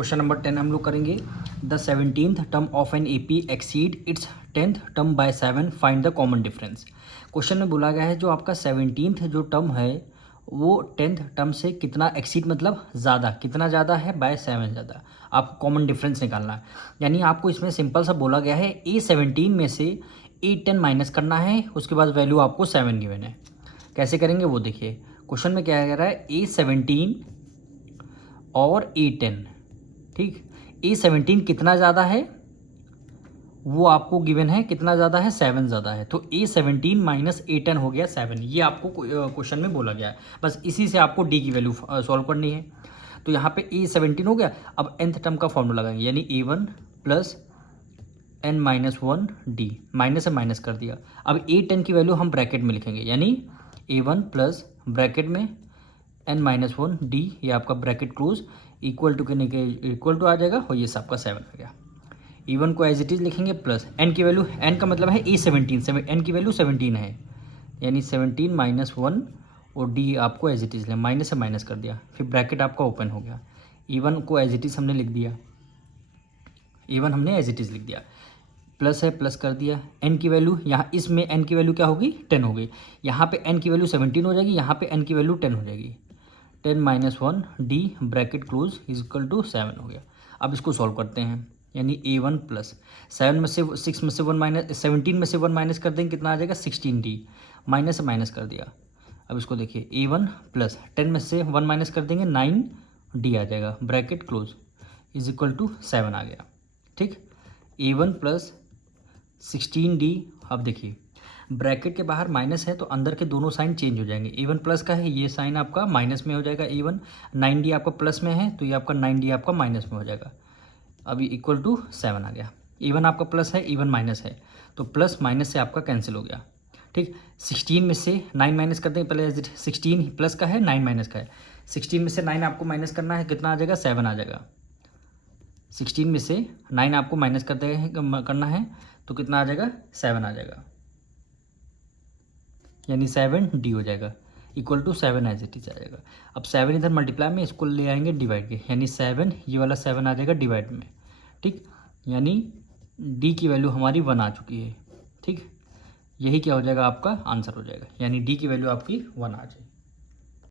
Question number 10 हम लोग करेंगे। The 17th term of an AP exceed it's 10th term by 7, find the common difference. Question में बोला गया है जो आपका 17th जो टर्म है वो 10th टर्म से कितना एक्सीड मतलब ज़्यादा, कितना ज़्यादा है बाय 7 ज़्यादा। आपको कॉमन डिफरेंस निकालना है। यानी आपको इसमें सिंपल सा बोला गया है A17 में से A10 माइनस करना है, उसके बाद वैल्यू आपको 7 गिवन है। कैसे करेंगे वो देखिए। क्वेश्चन में क्या कह रहा है A17 और A10, ठीक। A17 कितना ज़्यादा है वो आपको गिवन है, कितना ज़्यादा है 7 ज़्यादा है, तो A17 माइनस A10 हो गया 7। ये आपको क्वेश्चन में बोला गया है। बस इसी से आपको D की वैल्यू सॉल्व करनी है। तो यहाँ पे A17 हो गया। अब nth टर्म का फॉर्मूला लगाएंगे, यानी A1 plus n-1 D, minus से माइनस कर दिया। अब A10 की वैल्यू हम ब्रैकेट में लिखेंगे, यानी A1 प्लस ब्रैकेट में n-1 D, ये आपका ब्रैकेट क्लोज, इक्वल टू करने के इक्वल टू आ जाएगा और ये सबका 7 आ गया। E1 को एज इट इज़ लिखेंगे प्लस n की वैल्यू, n का मतलब है A17, n की वैल्यू 17 है, यानी 17 माइनस 1 और D आपको एज इट इज़ ले, माइनस से माइनस कर दिया, फिर ब्रैकेट आपका ओपन हो गया। E1 को एज इट इज़ हमने लिख दिया, E1 हमने एज इट इज़ लिख दिया, प्लस है प्लस कर दिया। n की वैल्यू यहाँ इसमें n की वैल्यू क्या होगी 10 हो गई, यहाँ पे n की वैल्यू 17 हो जाएगी, यहाँ पे n की वैल्यू 10 हो जाएगी। 10 माइनस 1 D bracket close is equal to 7 हो गया। अब इसको सॉल्व करते हैं, यानी A1 प्लस 7 में से 6 में से 1 माइनस 17 में से 1 माइनस कर देंगे, कितना आ जाएगा 16 D, माइनस से माइनस कर दिया। अब इसको देखिए A1 प्लस 10 में से 1 माइनस कर देंगे 9 D आ जाएगा, bracket close is equal to 7 आ गया, ठीक। A1 plus 16D। अब देखिए ब्रैकेट के बाहर माइनस है तो अंदर के दोनों साइन चेंज हो जाएंगे। A1 प्लस का है, ये साइन आपका माइनस में हो जाएगा A1, 9D आपका प्लस में है तो ये आपका 9D आपका माइनस में हो जाएगा। अभी इक्वल टू 7 आ गया। A1 आपका प्लस है, A1 माइनस है, तो प्लस माइनस से आपका कैंसिल हो गया, ठीक। 16 में से 9 माइनस कर देंगे, पहले 16 प्लस का है 9 माइनस का है, 16 में से 9 आपको माइनस करना है, कितना आ जाएगा 7 आ जाएगा। 16 में से 9 आपको माइनस करना है तो कितना आ जाएगा 7 आ जाएगा, यानी 7D हो जाएगा, equal to 7 as it is आ जाएगा। अब 7 इधर मल्टीप्लाई में, इसको ले आएंगे डिवाइड के, यानी 7 ये वाला 7 आ जाएगा डिवाइड में, ठीक। यानी D की वैल्यू हमारी 1 आ चुकी है, ठीक। यही क्या हो जाएगा आपका आंसर हो जाएगा, यानी D की वैल्यू आपकी 1 आ जाएगी।